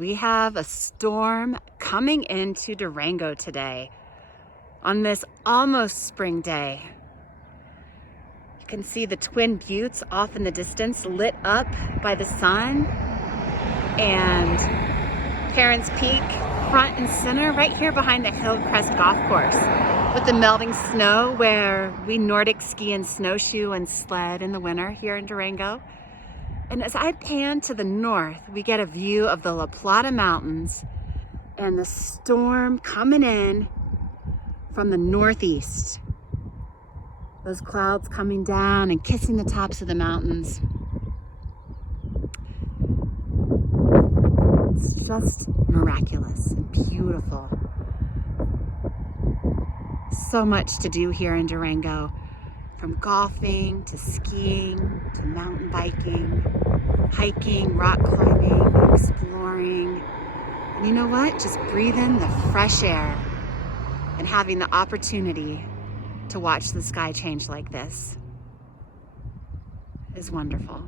We have a storm coming into Durango today on this almost spring day. You can see the Twin Buttes off in the distance lit up by the sun, and Parents Peak front and center right here behind the Hillcrest golf course with the melting snow where we Nordic ski and snowshoe and sled in the winter here in Durango. And as I pan to the north, we get a view of the Plata Mountains and the storm coming in from the northeast. Those clouds coming down and kissing the tops of the mountains. It's just miraculous and beautiful. So much to do here in Durango, from golfing to skiing to mountain biking, hiking, rock climbing, exploring. And you know what? Just breathing the fresh air and having the opportunity to watch the sky change like this is wonderful.